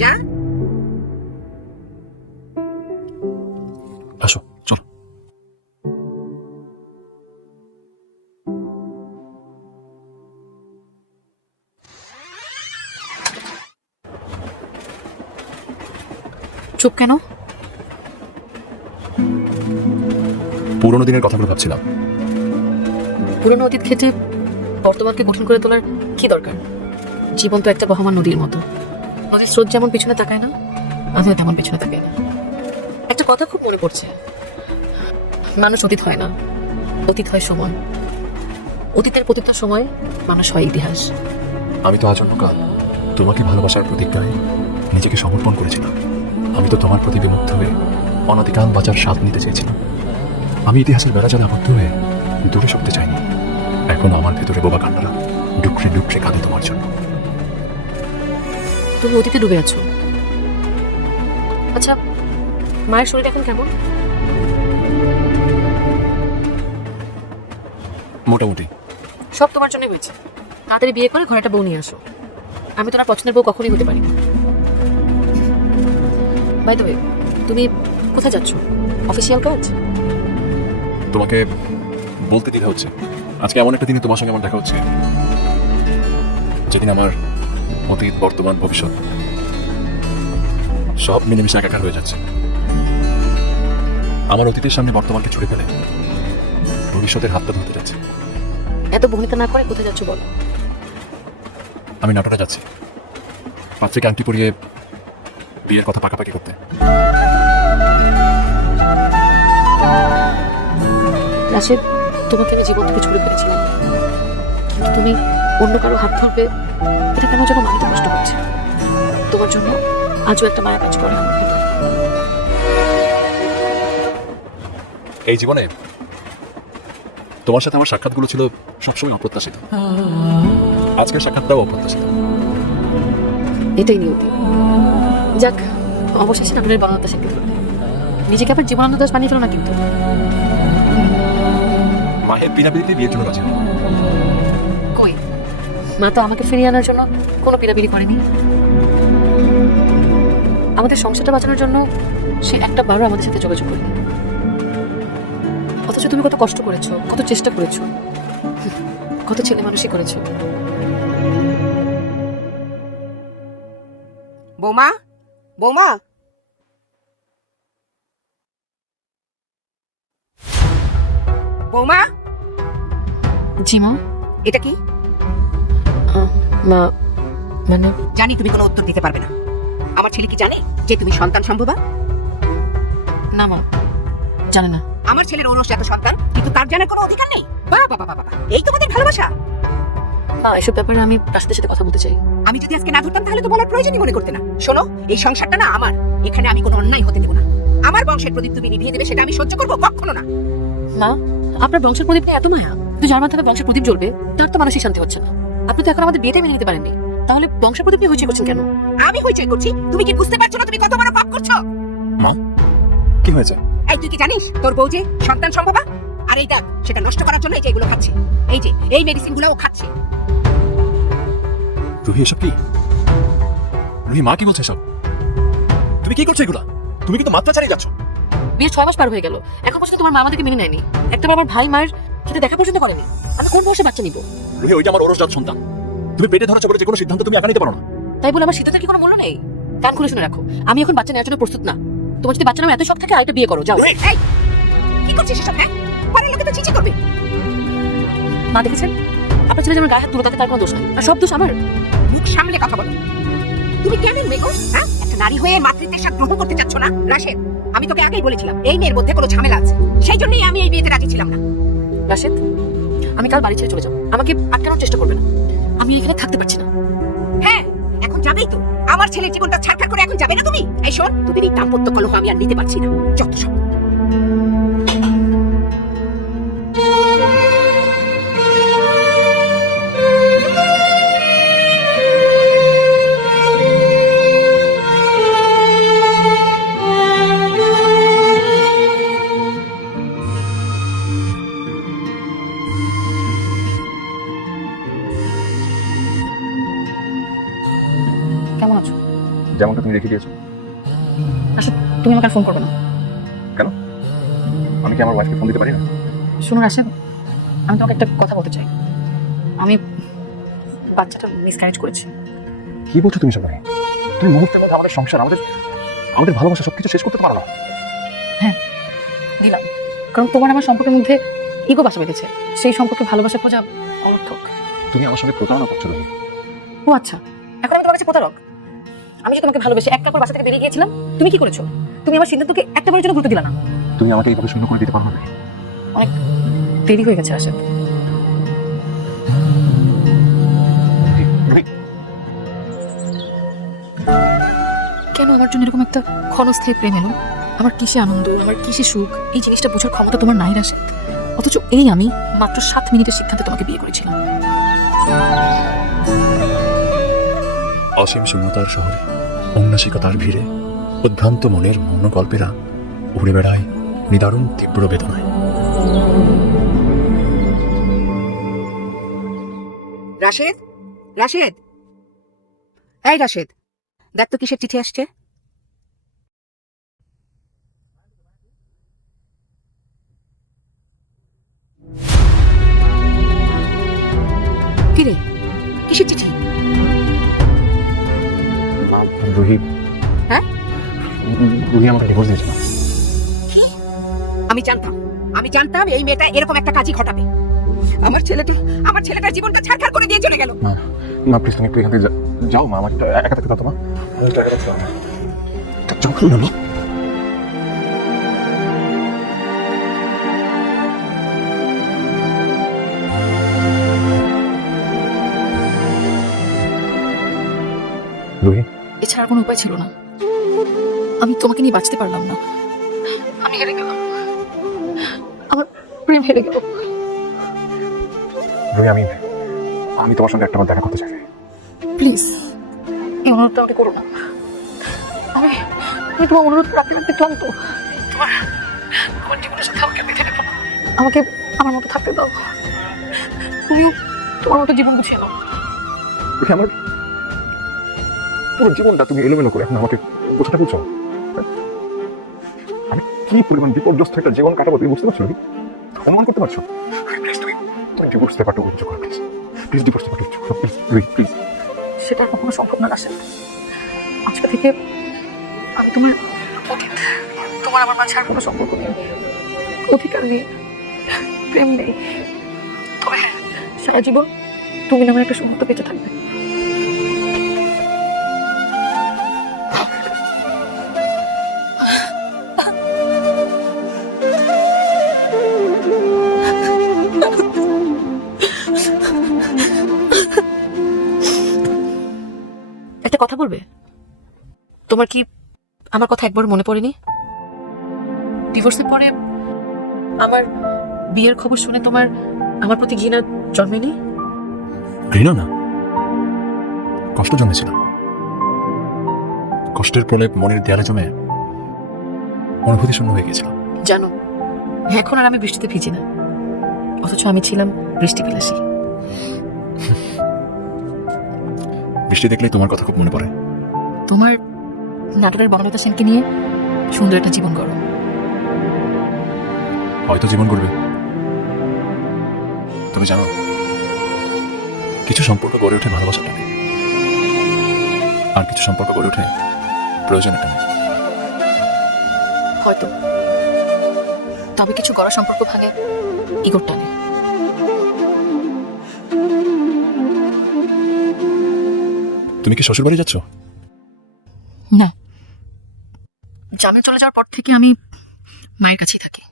যা। আসো চলো। চুপ কেন? পুরোনো দিনের কথাগুলো ভাবছিলাম। পুরনো অতীত ঘেটে বর্তমানকে গঠন করে তোলার কি দরকার? জীবন তো একটা বহমান নদীর মতো। নদীর স্রোত যেমন পিছনে তাকায় না, আমিও তেমন পিছনে তাকাই না। একটা কথা খুব মনে পড়ছে, মানুষ অতীত হয় না, অতীত হয় সময়। অতীতের প্রতিটা সময় মানুষ হয় ইতিহাস। আমি তো আজন্ম কাল তোমাকে ভালোবাসার প্রতিজ্ঞায় নিজেকে সমর্পণ করেছিলাম। আমি তো তোমার প্রতি বিমুগ্ধ হয়ে অনতিকাল বাঁচার স্বাদ নিতে চেয়েছিলাম। আমি ইতিহাসের বেড়াজালে আবদ্ধ হয়ে দূরে সরতে চাইনি। এখন আমার ভেতরে বোবা কান্নারা ডুকরে ডুকরে কাঁদে তোমার জন্য। তুমি অতীতে ডুবে আছো। আচ্ছা, মায়ের শরীর এখন কেমন? মোটামুটি। সব তোমার জন্য হয়েছে। তাড়াতাড়ি বিয়ে করে ঘরে একটা বউ নিয়ে আসো। আমি তোমার পছন্দের বউ কখনই হতে পারি না। বাই দ্য ওয়ে, তুমি কোথায় যাচ্ছ? অফিসিয়াল কাজ? তোমাকে বলতে দ্বিধা হচ্ছে, আজকে এমন একটা দিনে তোমার সঙ্গে আমার দেখা হচ্ছে যেদিন আমার অতীত, বর্তমান, ভবিষ্যৎ সব মিলেমিশে একাকার হয়ে যাচ্ছে। আমার অতীতের সামনে বর্তমানকে ছুড়ে ফেলে ভবিষ্যতের হাতটা ধরতে যাচ্ছে। এত বহিতা না করে কোথায় যাচ্ছ বলো। আমি নাটোরে যাচ্ছি, পাত্রীকে আংটি পরিয়ে বিয়ের কথা পাকাপাকি করতে। রাশেদ, তোমাকে আমি জীবন থেকে ছুড়ে ফেলেছিলাম, কিন্তু তুমি অন্য কারো হাত ধরবে, এটা কেন যেন মানিতে কষ্ট হচ্ছে। তোমার জন্য আজও একটা মায়া কাজ করে আমার ভেতর। এই জীবনে তোমার সাথে আমার সাক্ষাৎগুলো ছিল সবসময় অপ্রত্যাশিত। আজকের সাক্ষাৎটাও অপ্রত্যাশিত। এটাই নিয়তি। যাক, অবশেষে নাটকের বর্ণতা শিখতে পারলে। নিজেকে আবার জীবনানন্দ দাস বানিয়ে ফেলো না কিন্তু। মায়ের পিনাপিনিতে বিয়ের জন্য রাজি। কই, মা তো আমাকে ফিরিয়ে আনার জন্য কোনো পিড়াপিড়ি করেনি। আমাদের সংসারটা বাঁচানোর জন্য সে একটা বারও আমাদের সাথে যোগাযোগ করেনি। অথচ তুমি কত কষ্ট করেছো, কত চেষ্টা করেছো, কত ছেলে মানুষই করেছো। বৌমা, বৌমা, বৌমা, জি মা। এটা কি? মা, মানে জানি তুমি কোনো উত্তর দিতে পারবে না। আমার ছেলে কি জানে যে তুমি সন্তান সম্ভবা? না মা, জানে না। আমার ছেলের ঔরস এত সন্তান, কিন্তু তার জানার কোনো অধিকার নেই। বাবা বাবা বাবা, এই তোমাদের ভালোবাসা? মা, এসব ব্যাপারে আমি রাশেদের সাথে কথা বলতে চাই। আমি যদি আজকে না ধরতাম তাহলে তো বলার প্রয়োজনই মনে করতে না। শোনো, এই সংসারটা না আমার, এখানে আমি কোনো অন্যায় হতে দেব না। আমার বংশের প্রদীপ তুমি নিভিয়ে দেবে সেটা আমি সহ্য করবো কখনো না। মা, আপনার বংশের প্রদীপ নিয়ে এত মায়া, তো যার মাধ্যমে বংশের প্রদীপ জ্বলবে তার তো মানসিক শান্তি হচ্ছে না। আপনি তো এখন আমাদের বিয়েটা মেনে নিতে পারেননি, তাহলে বংশের প্রদীপ নিয়ে হইচই করছেন কেন? আমি হইচই করছি? তুমি কি বুঝতে পারছো না তুমি কত বড় পাপ করছো? মা, কি হয়েছে? এই তুই কি জানিস তোর বউ যে সন্তান সম্ভবা? আর এই দেখ, সেটা নষ্ট করার জন্য এই যে এগুলো খাচ্ছে, এই যে এই মেডিসিন গুলো ও খাচ্ছে। রুহি, এসব কি? রুহি, মা কি বলছে এসব? তুমি কি করছো এগুলা? তুমি কিন্তু মাত্রা চালিয়ে যাচ্ছ। বিয়ের 6 মাস পার হয়ে গেল, এখন পর্যন্ত তোমার মা আমাদেরকে মেনে নেয়নি। একটাবার আমার ভাই মায়ের সাথে দেখা পর্যন্ত করেনি। আমি কোন বয়সে বাচ্চা নিব? রুহি, ওইটা আমার ওরসজাত সন্তান। তুমি পেটে ধরেছো বলে যে কোনো সিদ্ধান্ত তুমি একা নিতে পারো না। তাই বলে আমার সিদ্ধান্তের কি কোনো মূল্য নেই? কান খুলে শুনে রাখো, আমি এখন বাচ্চা নেওয়ার জন্য প্রস্তুত না। তোমার যদি বাচ্চা নামে এত শখ থাকে, আরেকটা বিয়ে করো, যাও। এই কি করছিস এসব? হ্যাঁ, পরের লোকে তো চিচি করবে। মা, দেখেছেন আপনার ছেলে যেমন গায়ে হাত তুলে, তাতে তার কোনো দোষ নেই, আর সব দোষ আমার। মুখ সামলে কথা বলো। তুমি কেমন মেয়ে গো? হ্যাঁ, একটা নারী হয়ে মাতৃত্বের সাথে গ্রহণ করতে চাচ্ছ না? রাশেদ, আমি তোকে আগেই বলেছিলাম এই মেয়ের মধ্যে কোনো ঝামেলা আছে, সেই জন্যই আমি এই বিয়েতে রাজি ছিলাম না। রাশেদ, আমি কাল বাড়ি ছেড়ে চলে যাবো, আমাকে আটকানোর চেষ্টা করবে না। আমি এখানে থাকতে পারছি না। হ্যাঁ, এখন যাবেই তো। আমার ছেলের জীবনটা ছাড়খাড় করে এখন যাবে না তুমি? এই শোন, তোদের এই দাম্পত্য কলহ আমি আর নিতে পারছি না। যত সব। কেমন আছো? যেমনটা তুমি রেখে দিয়েছো। রাশেদ, তুমি আমাকে আর ফোন করবে না। কেন? আমি কি আমার ওয়াইফকে ফোন দিতে পারি না? শোনো রাশেদ, আমি তোমাকে একটা কথা বলতে চাই। আমি বাচ্চাটা মিসক্যারেজ করেছি। কি বলছো তুমি সবাই? তুমি মুহূর্তের মধ্যে আমাদের সংসার, আমাদের আমাদের ভালোবাসা সবকিছু শেষ করতে পারো না? দিলাম, কারণ তোমার আমার সম্পর্কের মধ্যে ইগো বাসা বেঁধেছে। সেই সম্পর্কে ভালোবাসা খোঁজা অনর্থক। তুমি আমার সঙ্গে প্রতারণা করছো রোহি। ও আচ্ছা, এখন আমি তোমার কাছে প্রতারক? আমি যে তোমাকে ভালোবেসে একটা পর বাসা থেকে বেরিয়ে গিয়েছিলাম, তুমি কি করেছো? তুমি আমার সিদ্ধান্তকে একটা বারের জন্য গুরুত্ব দিলা না। তুমি আমাকে এইভাবে শূন্য করে দিতে পারবে না। অনেক দেরি হয়ে গেছে রাশেদ। রোহি, কেন আমার জন্য এরকম একটা ক্ষণস্থায়ী প্রেম এলো? আমার কিসে আনন্দ, আমার কিসে সুখ, এই জিনিসটা বোঝার ক্ষমতা তোমার নাই রাশেদ। অথচ এই আমি মাত্র 7 মিনিটের সিদ্ধান্তে তোমাকে বিয়ে করেছিলাম। অসীম শূন্যতার শহরে উন্নাসিকতার ভিড়ে উদ্ভ্রান্ত মনের মৌন গল্পেরা উড়ে বেড়ায় নিদারুণ তীব্র বেদনায়। রাশেদ, রাশেদ, এই রাশেদ, দেখ তো কিসের চিঠি আসছে। কিরে, কিসের চিঠি? রোহি, হ্যাঁ? রোহি আমাকে ডিভোর্স দিয়েছিল। আমি জানতাম এই মেয়েটা এরকম একটা কাজই ঘটাবে। আমার ছেলেটার জীবনটা ছাড়খাড় করে দিয়ে চলে গেল। মা প্লিজ তুমি একটু এখান থেকে যাও মা, আমার একা থাকতে দাও তো মা। আমি একটু একা থাকতে দাও। যখন না মা। রোহি, এছাড়া কোনো উপায় ছিল না। আমি তোমাকে নিয়ে বাঁচতে পারলাম না। আমি হেরে গেলাম, আমার প্রেম হেরে গেল। রোহি, আমি তোমার সঙ্গে একটা বার দেখা করতে চাই। প্লিজ, এই অনুরোধটা আমাকে করো না। আমি আমি তোমার অনুরোধ রাখতে রাখতে ক্লান্ত। আমার জীবনের সাথে আমাকে বেঁধে রেখো না। আমাকে আমার মতো থাকতে দাও। তুমিও তোমার মতো জীবন গুছিয়ে নাও। রোহি, আমার পুরো জীবনটা তুমি এলোমেলো করে এখন আমাকে বোঝাটা বুঝছো। আমি কি পরিমাণ বিপর্যস্ত একটা জীবন কাটাবো তুমি বুঝতে পারছো? অনুমান করতে পারছো? প্লিজ তুমি ডিভোর্স পেপারটা উচ্চ করো, প্লিজ প্লিজ ডিভোর্স পেপারটা উচ্চ করো, প্লিজ রোহি প্লিজ। সেটা কখনো সম্ভব না রাশেদ। আজকে থেকে আমি তোমার অতীত, তোমার আমার মাঝে আর কোনো সম্পর্ক নেই, অধিকার নেই, প্রেম নেই। তবে হ্যাঁ, সারা জীবন তুমি নামের একটা সম্পর্ক বেঁচে থাকবে। একটা কথা বলবে? তোমার কি আমার কথা একবার মনে পড়েনি? ডিভোর্সের পরে আমার বিয়ের খবর শুনে তোমার আমার প্রতি ঘৃণা জন্মেনি? ঘৃণা না, কষ্ট জন্মেছিল। কষ্টের প্রলেপ মনের দেয়ালে জমে অনুভূতি শূন্য হয়ে গেছিল। জানো, এখন আর আমি বৃষ্টিতে ভিজি না, অথচ আমি ছিলাম বৃষ্টি বিলাসী। বৃষ্টি দেখলেই তোমার কথা খুব মনে পড়ে। তোমার নাটোরের বনলতা সেনকে নিয়ে সুন্দর একটা জীবন গড়ো। হয়তো জীবন করবে, তবে জানো কিছু সম্পর্ক গড়ে ওঠে ভালোবাসা টানে, আর কিছু সম্পর্ক গড়ে ওঠে প্রয়োজনে টানে। হয়তো, তবে কিছু গড়া সম্পর্ক ভাঙে ইগোর টানে। তুমি কি শ্বশুর বাড়ি যাচ্ছ? না, জামিল চলে যাওয়ার পর থেকে আমি মায়ের কাছেই থাকি।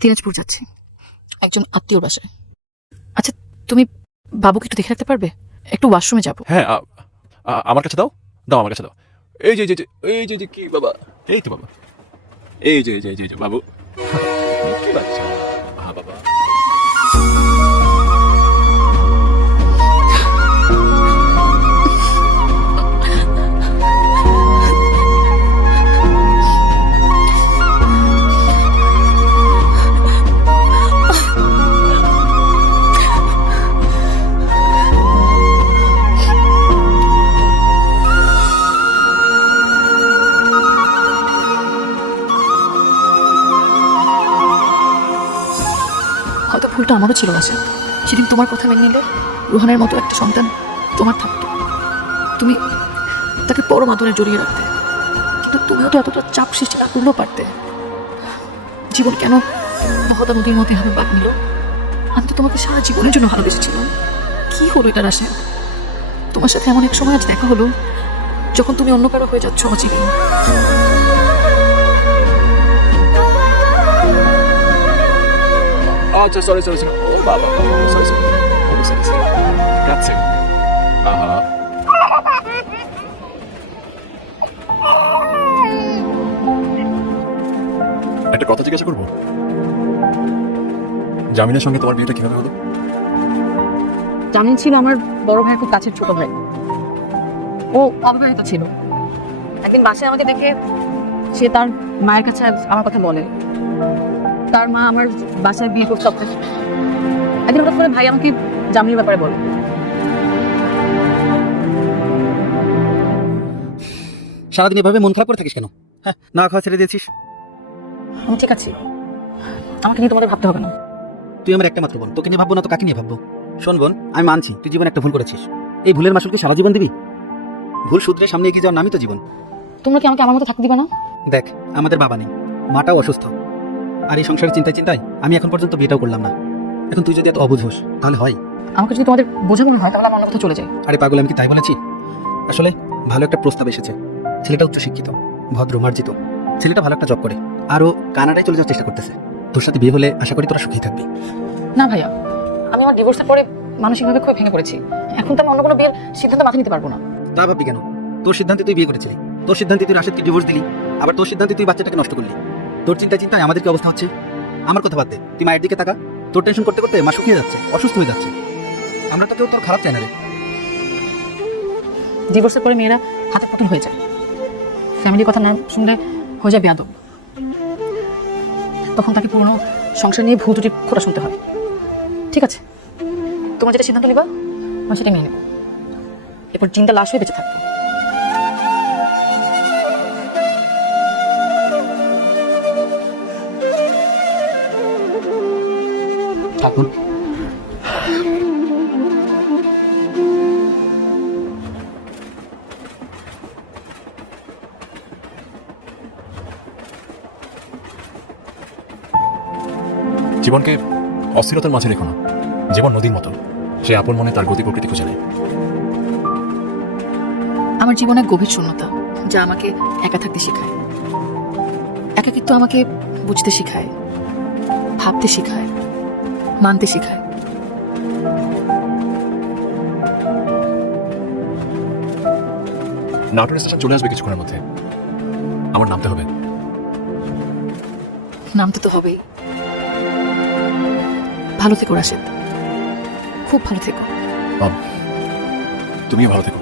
দিনাজপুর যাচ্ছি একজন আত্মীয়র বাসায়। আচ্ছা, তুমি বাবুকে একটু দেখে রাখতে পারবে? একটু ওয়াশরুমে যাবো। হ্যাঁ, আমার কাছে দাও দাও আমার কাছে দাও। এই যে এই যে কি বাবা, এই তো বাবা, এই যে বাবু, কি বাচ্চা বাবা। ভুলটা আমারও ছিল রাশেদ। সেদিন তোমার কথা মেনে নিলে রোহানের মতো একটা সন্তান তোমার থাকতো, তুমি তাকে পরম আদরে জড়িয়ে রাখতে, কিন্তু তুমিও তো এতটা চাপ সৃষ্টি না করলেও পারতে। জীবন কেন মহতা নদীর মতো এভাবে বাদ নিল? আমি তো তোমাকে সারা জীবনের জন্য ভালোবেসেছিলাম। কি হলো এটা রাশেদ? তোমার সাথে এমন এক সময় আজ দেখা হলো যখন তুমি অন্য কারো হয়ে যাচ্ছ অচিরে। আচ্ছা সরি সরি সরি, ও বাবা সরি সরি, ও সরি সরি, কাছে আহা। একটা কথা জিজ্ঞাসা করবো, জামিনের সঙ্গে তোমার বিয়েটা কিভাবে হলো? জামিন ছিল আমার বড় ভাইয়ের খুব কাছের ছোট ভাই। ও অবিবাহিত ছিল। একদিন বাসায় আমাকে দেখে সে তার মায়ের কাছে আমার কথা বলে। তার মা আমার বাসায় বিয়ে করতে অভ্যস্ত। একদিন হঠাৎ করে ভাই আমাকে জামিনের ব্যাপারে বলে। সারাদিন এভাবে মন খারাপ করে থাকিস কেন? হ্যাঁ, না খাওয়া ছেড়ে দিয়েছিস। আমি ঠিক আছি, আমাকে নিয়ে তোমাদের ভাবতে হবে না। তুই আমার একটা মাত্র বোন, তোকে নিয়ে ভাববো না তো কাকে নিয়ে ভাববো? শোন বোন, আমি মানছি তুই জীবনে একটা ভুল করেছিস। এই ভুলের মাসুলকে সারা জীবন দিবি? ভুল শুধরে সামনে এগিয়ে যাওয়ার নামই তো জীবন। তোমরা কি আমাকে আমার মতো থাকতে দিবে না? দেখ, আমাদের বাবা নেই, মাটাও অসুস্থ, আর এই সংসারের চিন্তায় চিন্তায় আমি এখন পর্যন্ত বিয়েটাও করলাম না। এখন তুই যদি এত অবুঝ হোস তাহলে হয়? আমাকে যদি তোমাদের বোঝা মনে হয় তাহলে আমার অন্য কোথাও চলে যায়। আরে পাগল, আমি কি তাই বলেছি? আসলে ভালো একটা প্রস্তাব এসেছে। ছেলেটা উচ্চশিক্ষিত, ভদ্র, মার্জিত। ছেলেটা ভালো একটা জব করে, আরও কানাডায় চলে যাওয়ার চেষ্টা করতেছে। তোর সাথে বিয়ে হলে আশা করি তোরা সুখী থাকবি। না ভাইয়া, আমি আমার ডিভোর্সের পরে মানসিকভাবে খুব ভেঙে পড়েছি। এখন তো আমি অন্য কোনো বিয়ের সিদ্ধান্ত মাথায় নিতে পারবো না। তা ভাববি কেন? তোর সিদ্ধান্তে তুই বিয়ে করেছিলি, তোর সিদ্ধান্তে তুই রাশেদকে ডিভোর্স দিলি, আবার তোর সিদ্ধান্তে তুই বাচ্চাটাকে নষ্ট করলি। তোর চিন্তায় চিন্তায় আমাদের কি অবস্থা হচ্ছে? আমার কথা বাদ দে, তুই মায়ের দিকে তাকা। তোর টেনশন করতে করতে মা শুকিয়ে যাচ্ছে, অসুস্থ হয়ে যাচ্ছে। আমরা তো কেউ তোর খারাপ চাই না রে। ডিভোর্সের পরে মেয়েরা হাতে পুতুল হয়ে যায়, ফ্যামিলির কথা না শুনলে হয়ে যায় বেয়াদব। তখন তাকে পুরনো সংসার নিয়ে ভুল ত্রুটি খোটা শুনতে হয়। ঠিক আছে, তোমার যেটা সিদ্ধান্ত নিবা আমি সেটা মেনে নেব। এরপর চিন্তা লাশ হয়ে বেঁচে থাকবো। থাকুন। জীবনকে অস্থিরতার মাঝে রেখো না। জীবন নদীর মতো, সে আপন মনে তার গতি প্রকৃতি খুঁজে নেয়। আমার জীবনে গভীর শূন্যতা যা আমাকে একা থাকতে শেখায়। একাকিত্ব আমাকে বুঝতে শেখায়, ভাবতে শেখায়, মানতে শেখায়। নাটোর স্টেশন চলে আসবে কিছুক্ষণের মধ্যে, আমার নামতে হবে। নামতে তো হবেই। ভালো থেকো রাশেদ, খুব ভালো থেকো। তুমিও ভালো থেকো।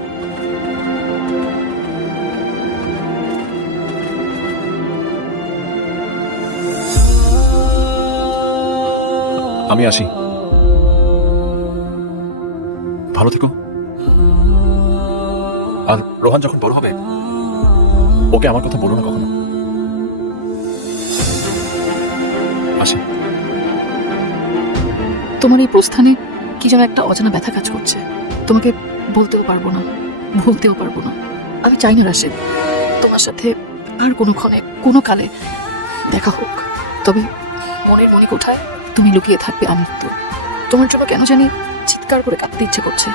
আমি আসি, ভালো থেকো। আর রোহান যখন বড় হবে ওকে আমার কথা বলো না কখনো। আসি। তোমার এই প্রস্থানে কি যেন একটা অজানা ব্যথা কাজ করছে। তোমাকে বলতেও পারবো না, বলতেও পারবো না। আমি চাই না রাশেদ তোমার সাথে আর কোনো ক্ষণে কোনো কালে দেখা হোক, তবে মনের মনে কোঠায় তুমি লুকিয়ে থাকবে আমৃত্য। তোমার জন্য কেন জানি চিৎকার করে কাঁদতে ইচ্ছে করছে।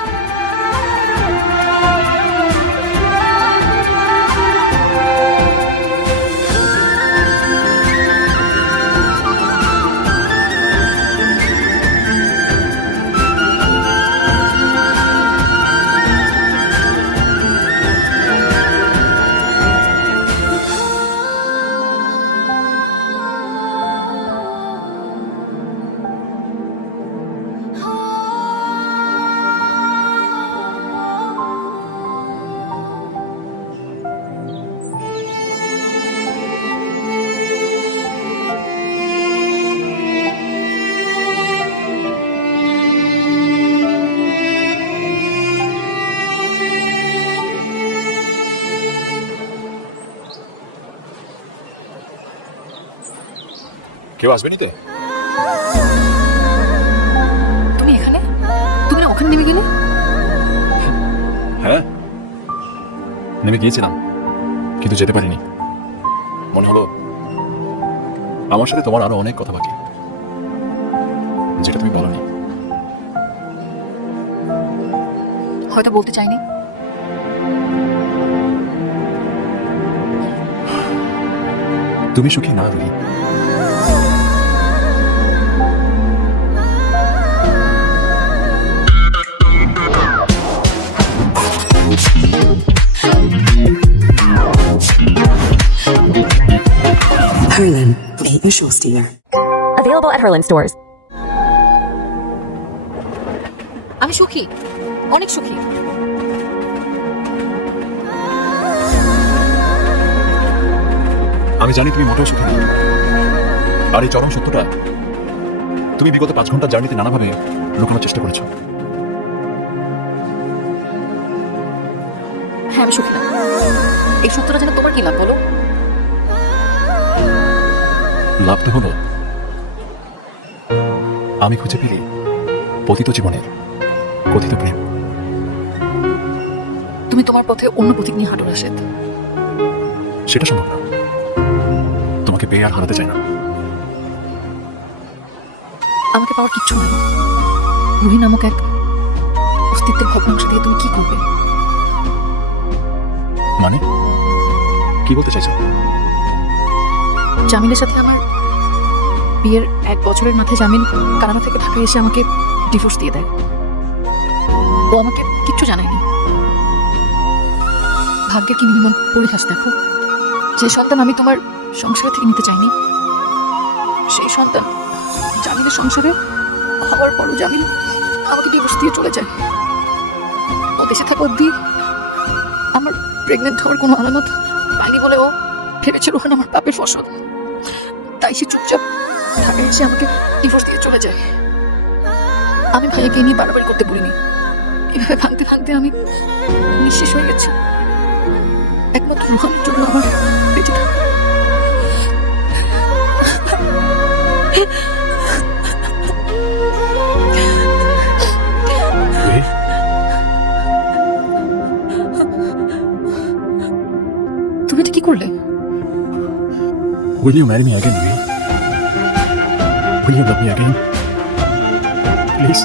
কেউ আসবে নিতে? নেমে গিয়েছিলাম, কিন্তু যেতে পারিনি। মনে হলো আমার সাথে তোমার আরো অনেক কথা বাকি, যেটা তুমি বলনি। হয়তো বলতে চাইনি। তুমি সুখী না Ruhi? Herlin, the usual steer. Available at Herlin stores. আমি সুখী, অনেক সুখী। আমি জানি তুমি মোটেও সুখী নেই, আর এই চরম সত্যটা তুমি বিগত 5 ঘন্টার জার্নিতে নানাভাবে লুকানোর চেষ্টা করেছো। হ্যাঁ, আমি সুখী না। এই সত্যটা যেন তোমার কি লাভ বলো? লাভ তো হলো আমি খুঁজে পেলি পতিত জীবনের কথিত প্রেম। তুমি তোমার পথে অন্য প্রতীক নিয়ে হাঁটো রাশেদ। সেটা সম্ভব না, তোমাকে পেয়ে আর হারাতে চাই না। আমাকে পাওয়ার কিচ্ছু নাই। রুহি নামক এক অস্তিত্বের ভগ্নাংশ দিয়ে তুমি কি করবে? মানে কি বলতে চাইছো? জামিলের সাথে আমার বিয়ের 1 বছরের মাথায় জামিল কানাডা থেকে ঢাকায় এসে আমাকে ডিভোর্স দিয়ে দেয়। ও আমাকে কিচ্ছু জানায়নি। ভাগ্যের কি নির্মম পরিহাস দেখো। যে সন্তান আমি তোমার সংসার থেকে নিতে চাইনি, সেই সন্তান জামিলের সংসারে হওয়ার পরও জামিল আমাকে ডিভোর্স দিয়ে চলে যায়। ও দেশে থাকা অব্দি আমার প্রেগনেন্ট হওয়ার কোনো আলামত পাইনি বলে ও ভেবেছে রোহান আমার পাপের ফসল। তাই সে চুপচাপ ঢাকায় এসে আমাকে ডিভোর্স দিয়ে চলে যায়। আমি ভাইকে নিয়ে বাড়াবাড়ি করতে বলিনি। এভাবে ভাঙতে ভাঙতে আমি নিঃশেষ হয়ে গেছি। একমাত্র রোহানের জন্য আমার বেঁচে থাকা। রুহি, তুমি এটা কি করলে? will you marry me again, Rui? Will you love me again? Please?